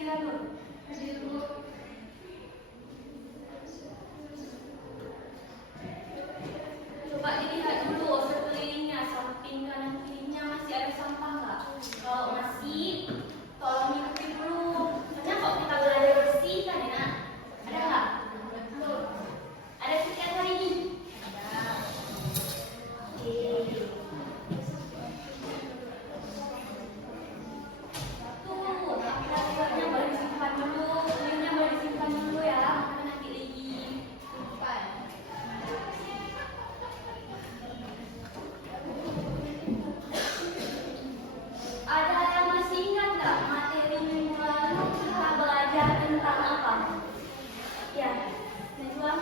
Coba dilihat dulu sekelilingnya, samping kanan kirinya masih ada sampah nggak? Kalau masih, tolong diikuti dulu. Karena kalau kita belajar bersih kan ya, ada nggak? Ada setiap hari ini? Ada. Oke. Pelajarannya boleh disimpan dulu, filmnya boleh disimpan dulu ya, karena nanti lagi simpan. Ada yang masih ingat nggak materi minggu lalu kita belajar tentang apa? Ya, Najwa.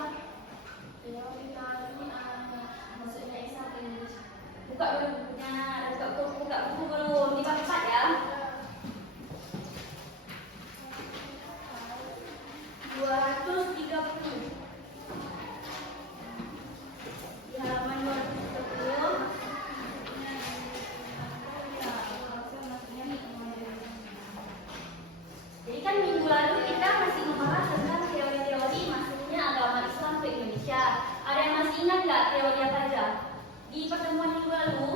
Maksudnya Isa buka dulu bukunya, buka buku belum, di bab 4 ya. 230 di halaman 230. Jadi kan minggu lalu kita masih membahas tentang teori-teori masuknya agama Islam ke Indonesia. Ada yang masih ingat nggak teori apa aja? Di pertemuan minggu lalu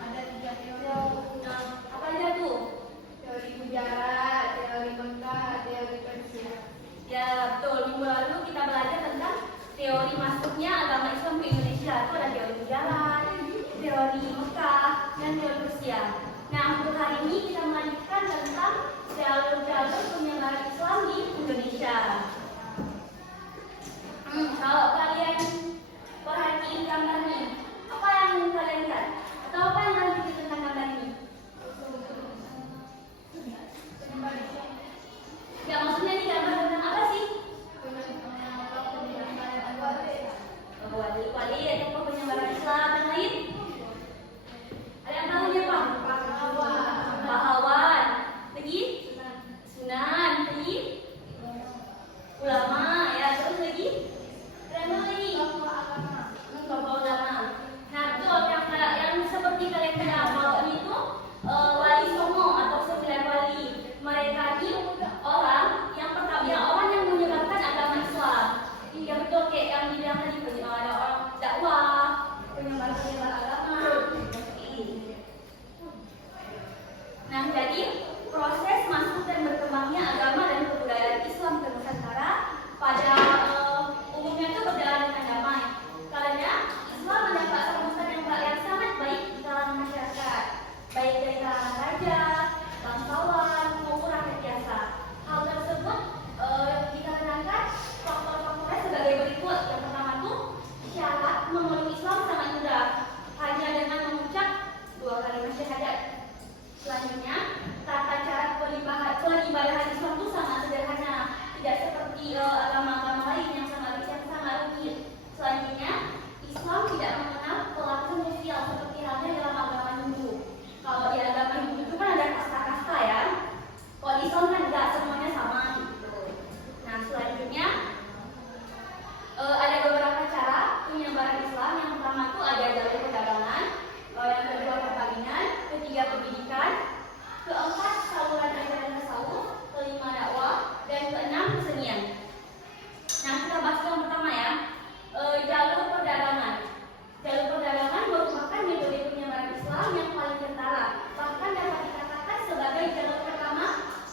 ada 3 teori. Nah, apa aja tuh? Teori Gujarat, teori Mekah, teori Persia. Ya betul, minggu lalu kita belajar tentang teori masuknya agama Islam ke Indonesia. Itu ada teori Gujarat, teori Mekah, dan teori Persia. Nah untuk hari ini kita melanjutkan tentang jalur-jalur penyebaran Islam di Indonesia. Kalau kalian perhatiin gambar ini, apa yang kalian lihat? Atau apa yang kalian pikir tentang gambar ini? Ya maksudnya ini gambar tentang apa sih? Wali atau penyebaran Islam yang lain? Ada yang tahu apa? Pahlawan. Lagi? Sunan. Lagi? Ulama. Ya terus lagi? Keren lagi? Tokoh ulama. Nah itu yang seperti kalian kenal kalau ini tuh wali songo atau 9 wali. Mereka ini orang yang pertama, orang yang menyebarkan agama Islam. Ya betul kayak yang dibilang tadi, ada orang dakwah, penyebar agama. Nah jadi proses masuk dan berkembangnya agama dan kebudayaan Islam ke Nusantara pada umumnya itu berjalan dengan damai. Karena Islam mendapat sambutan yang sangat baik di kalangan masyarakat, baik dari kalangan raja, bangsawan maupun rakyat biasa. Hal tersebut dikarenakan faktor-faktornya sebagai berikut. Yang pertama tuh syarat memeluk Islam sangat mudah, hanya dengan mengucap 2 kalimat syahadat. Selanjutnya tata cara peribadahan Islam itu sangat sederhana, tidak seperti agama-agama lain yang sangat rumit. Selanjutnya Islam tidak mengenal pelaksanaan sosial seperti halnya dalam agama Hindu. Kalau di agama Hindu itu kan ada kasta-kasta ya. Kalau di Islam kan enggak, semuanya sama gitu. Nah selanjutnya ada beberapa cara penyebaran Islam. Yang pertama itu ada jalur perdagangan, yang kedua perkawinan, ketiga pendidikan, keempat saluran ajaran tasawuf, kelima dakwah, dan keenam kesenian. Nah kita bahas yang pertama ya, jalur perdagangan. Jalur perdagangan merupakan metode penyebaran Islam yang paling kentara, bahkan dapat dikatakan sebagai jalur pertama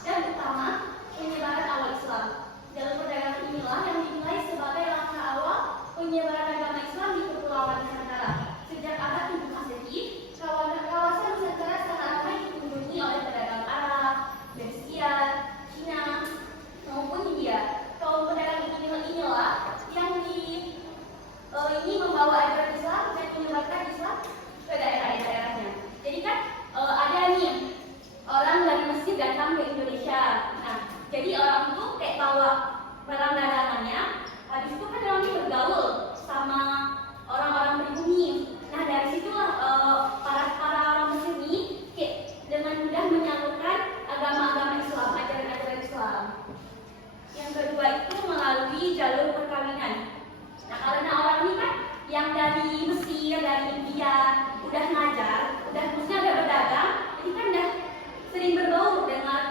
dan utama penyebaran awal Islam. Jalur perdagangan inilah yang dinilai sebagai langkah awal penyebaran agama Islam di Kepulauan Nusantara. Sejak abad 7 Masehi, kawasan Nusantara sangat ramai dikunjungi oleh pedagang Arab, Persia, Cina, maupun India. Kaum pedagang inilah yang ini membawa ajaran Islam dan menyebarkan Islam ke daerah-daerahnya. Jadi kan ada nih orang dari Mesir datang ke Indonesia. Nah, jadi orang itu kayak bawa barang dagangannya, habis itu kan orang ini bergaul sama orang-orang pribumi. Nah dari situlah para orang Mesir ini kayak dengan mudah menyalurkan agama-agama Islam, ajaran-ajaran Islam. Yang kedua itu melalui jalur perkawinan. Nah karena orang ini kan yang dari Mesir, dari India udah ngajar, maksudnya udah berdagang, jadi kan udah sering berbaur dengan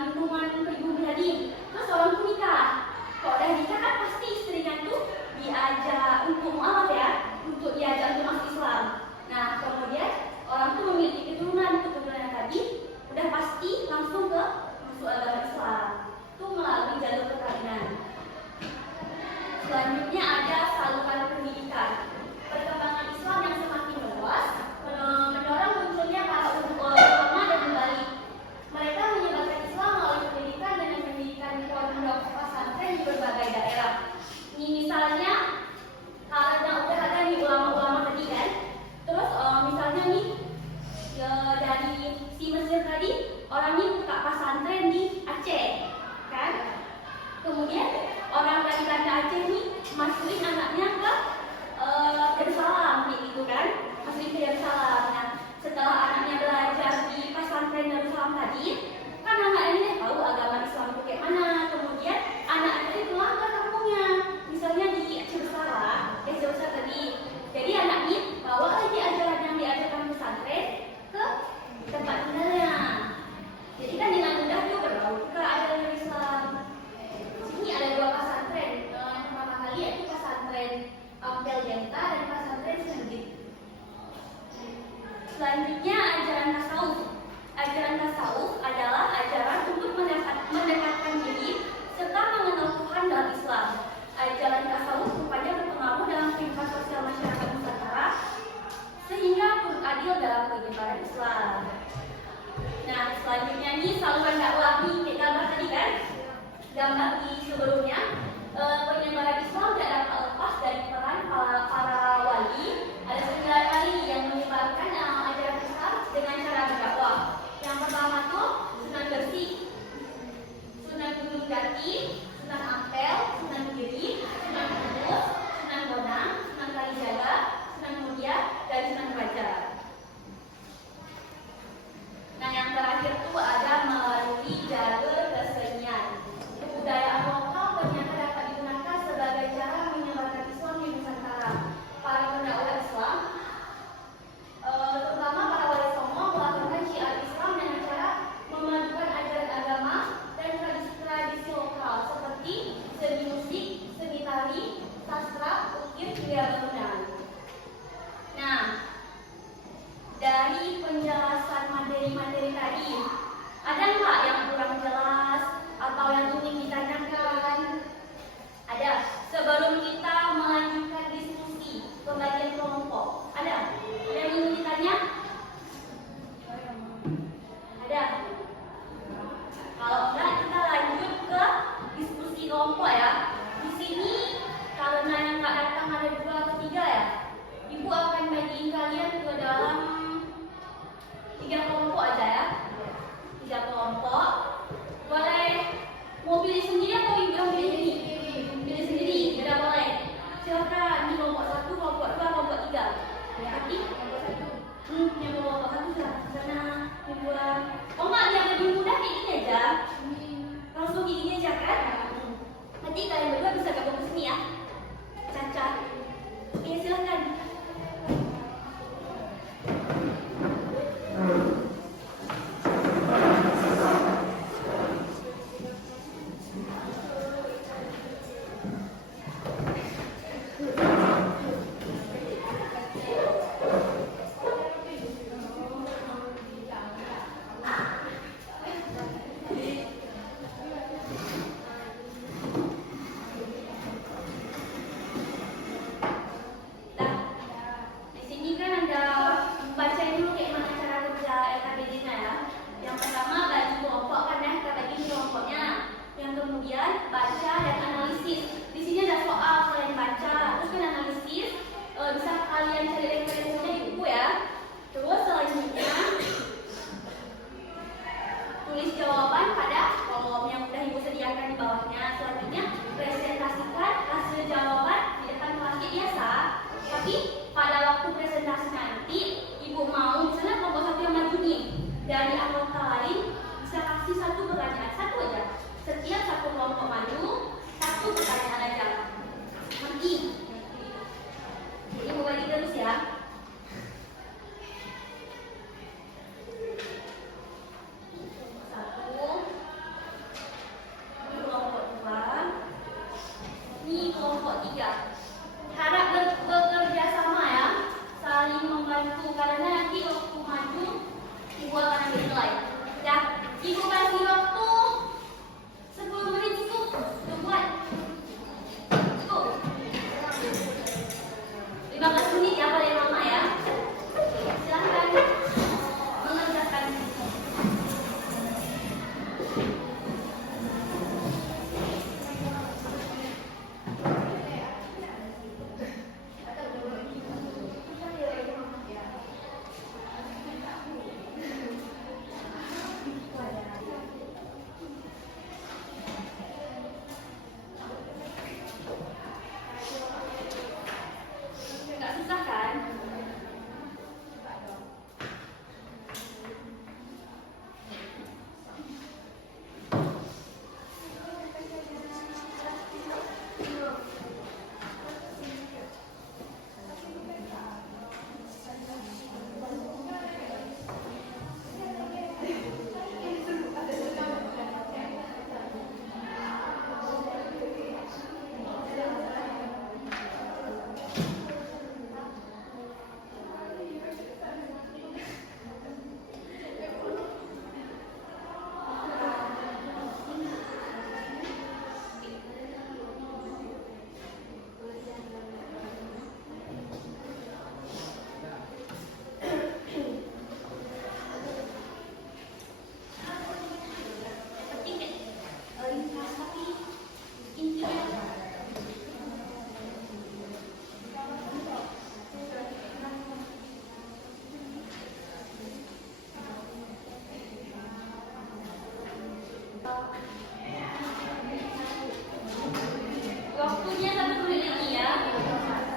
Waktunya 1 menit lagi ya.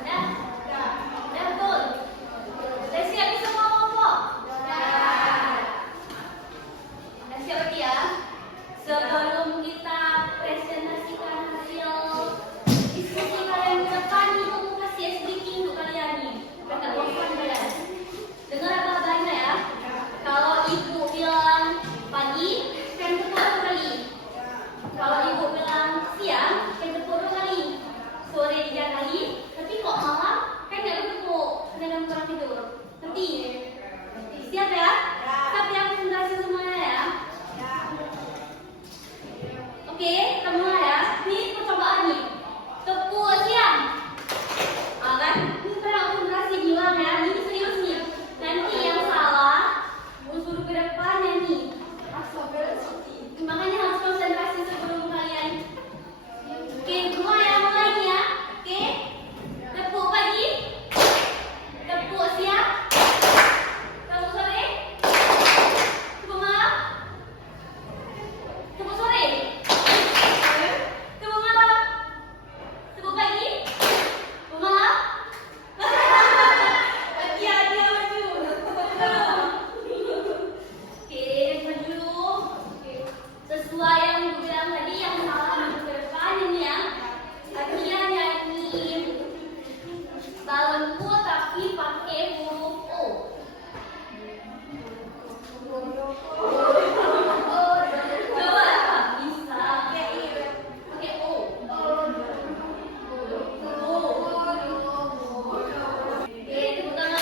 Dah, betul. Dah siap semua kelompok? Dah siap berarti ya. Sebelum kita presentasikan hasil diskusi kalian ke depan, ini aku kasih speaking untuk kalian nih. Dekat bosan kalian. Dengar apa-apanya ya. Kalau ibu bilang pagi, kan tepuk 1 kali. Kalau ibu bilang siang, kan tepuk 2 kali. Sore 3 kali. Tapi kok malam, kan nggak bertepuk. Kadang kurang tidur. Nanti. Siap ya? Siap ya presentasi semuanya ya? Oke, kita mulai ya. Ini percobaan nih. Tepuk siang. Kan? Ini kan presentasi bilang ya. Ini serius nih. Nanti yang salah, suruh ke depannya nih. Makanya harus konsentrasi sebelum kalian. Oke, semua ya mulai nih ya. Oke. Tepuk pagi. Tepuk siang. Tepuk sore. Tepuk malam. Tepuk sore. Tepuk malam. Tepuk pagi. Tepuk malam. Hati-hati maju. Oke, maju. Sesuai yang ibu bilang tadi, yang salah maju ke depan ini ya. Latihan nyanyi balonku tapi pakai huruf O. Coba bisa pakai O. Oke, tepuk tangan.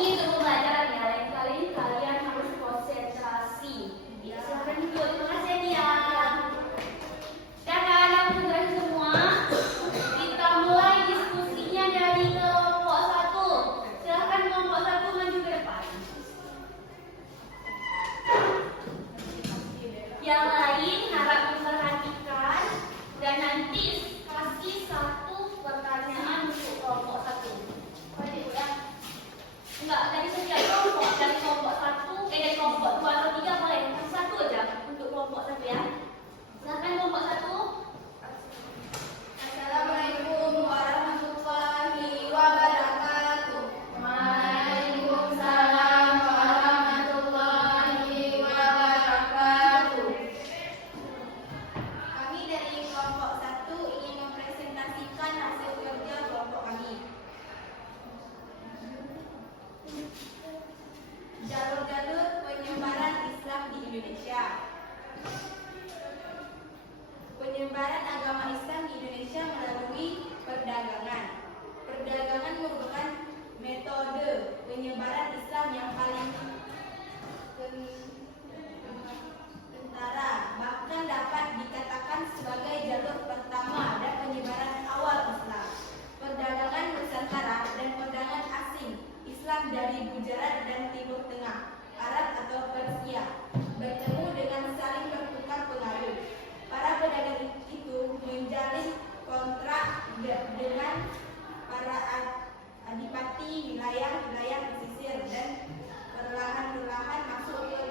Ini untuk pembelajaran ya. Lain kali kalian harus konsentrasi. Silakan duduk. Terima kasih ya. Silakan ada konsentrasi semua. Kita mulai diskusinya dari kelompok 1. Silakan kelompok 1 maju ke depan. Yang lain harap diperhatikan dan nanti kasih 1 pertanyaan untuk kelompok 1. Boleh ya? Enggak, dari setiap kelompok, dari kelompok 1, dari kelompok 2 atau 3 boleh. Kasih 1 aja untuk kelompok 1 ya. Silakan kelompok 1. Assalamualaikum warahmatullahi wabarakatuh. Waalaikumsalam warahmatullahi wabarakatuh. Kami dari kelompok 1 ingin mempresentasikan hasil kerja kelompok kami. Jalur-jalur penyebaran Islam di Indonesia. Penyebaran agama Islam di Indonesia melalui perdagangan. Perdagangan merupakan metode penyebaran Islam yang paling kentara, bahkan dapat dikatakan sebagai jalur pertama dan penyebaran awal Islam. Perdagangan Nusantara dan perdagangan asing Islam dari Gujarat dan Timur Tengah, Arab atau Persia, bertemu dengan saling bertukar pengaruh. Para pedagang itu menjalin kontrak dengan para adipati wilayah-wilayah pesisir dan perlahan-lahan masuk ke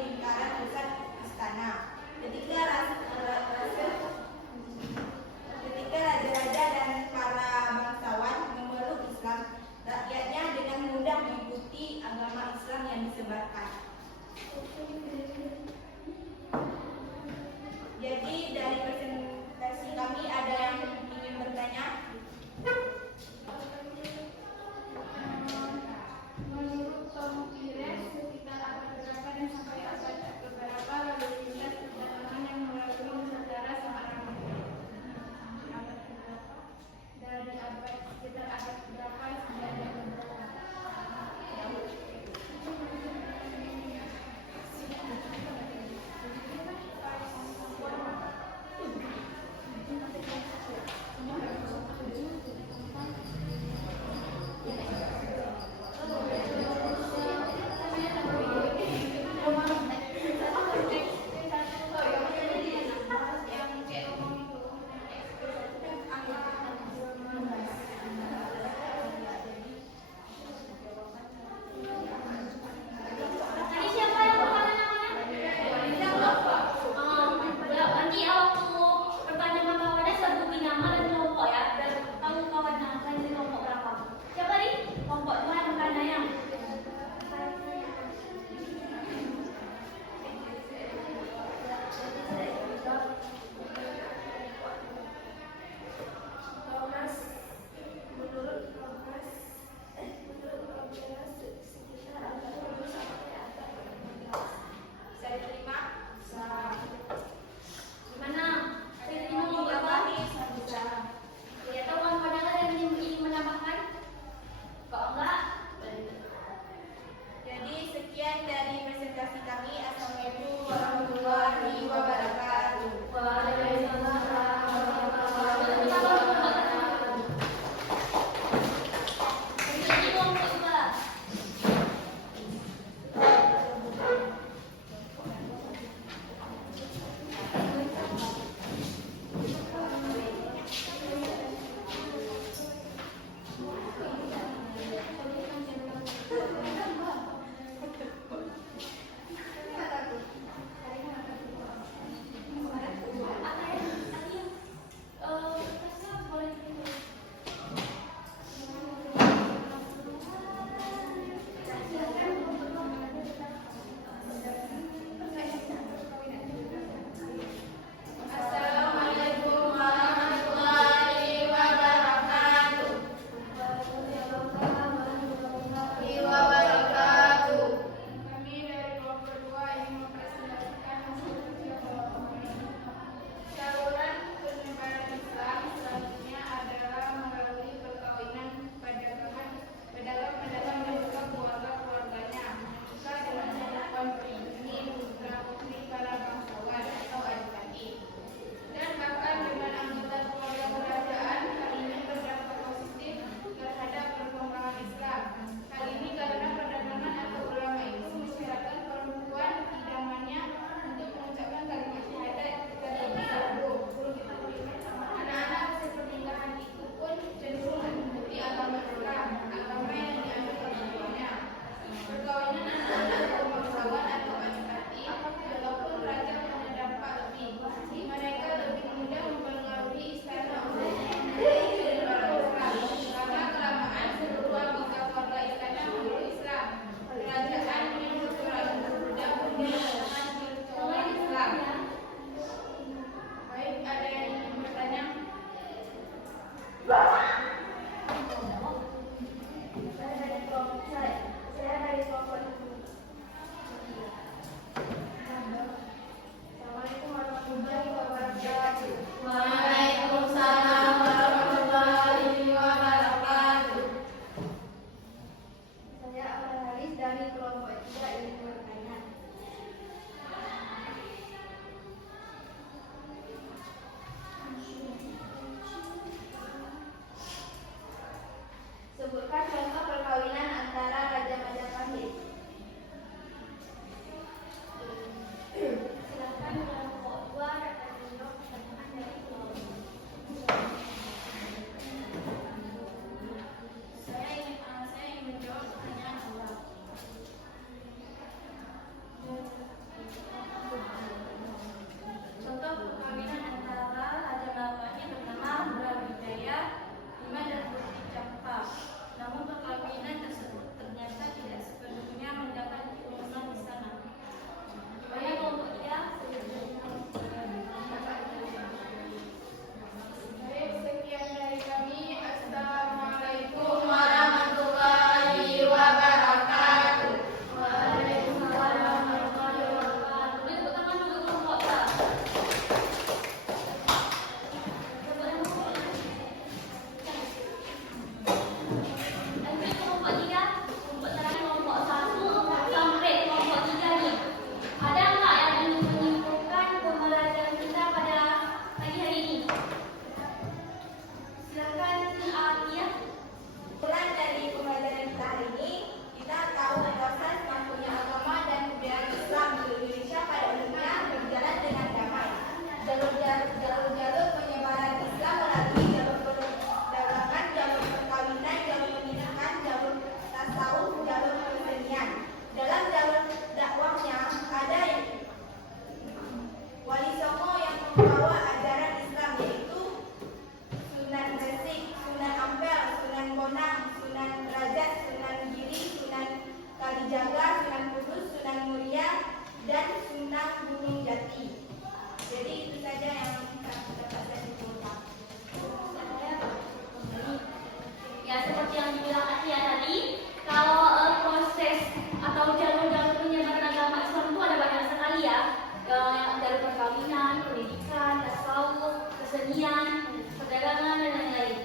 pertanian, perdagangan dan lain-lain.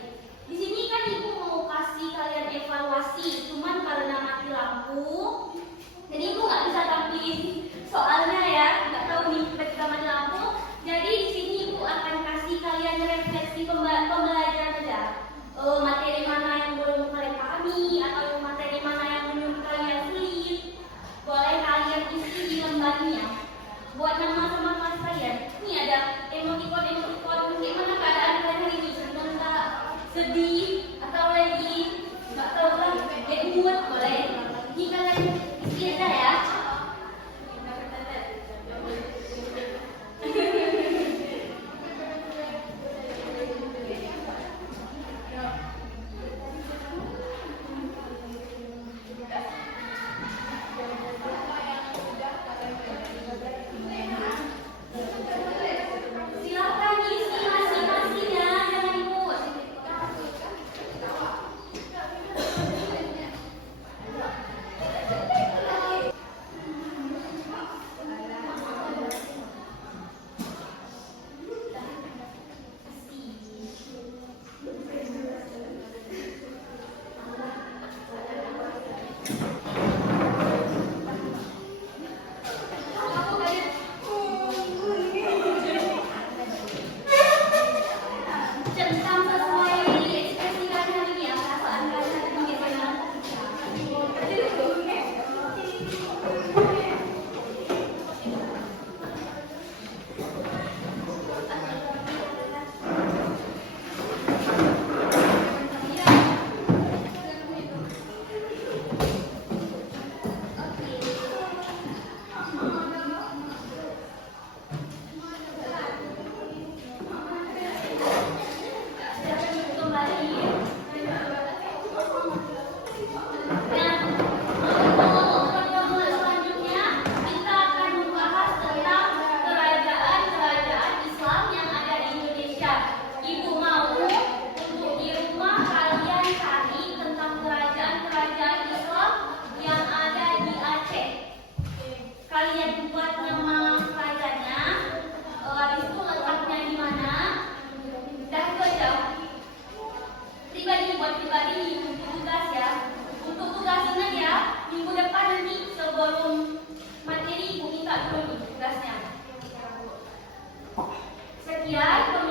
Di sini kan ibu mau kasih kalian evaluasi, cuman karena mati lampu, jadi ibu nggak bisa tampilin soalnya ya, nggak tahu nih ketika mati lampu. Jadi di sini ibu akan kasih kalian refleksi pembelajaran aja. Materi mana yang belum kalian pahami atau materi mana yang menurut kalian sulit, boleh kalian isi di lembarnya. Buat nama-nama kelas kalian. Ini ada emoticon, gimana keadaan kalian hari ini? Senang nggak? Sedih? Atau lagi nggak tahu kan? Mood boleh. Ini kalian isi aja ya. Silakan isi masing-masingnya, jangan ikut. Centang sesuai ekspresi kalian hari ini ya, perasaan kalian hari ini gimana? Selanjutnya kita akan membahas tentang kerajaan-kerajaan Islam yang ada di Indonesia. Ibu mau untuk di rumah kalian cari tentang kerajaan-kerajaan Islam yang ada di Aceh. Kalian buat nama kerajaannya, habis itu letaknya di mana. Dah itu aja. Pribadi buat pribadi tugas ya. Untuk tugasin aja minggu depan nanti sebelum materi ibu minta dulu tugasnya. Sekian.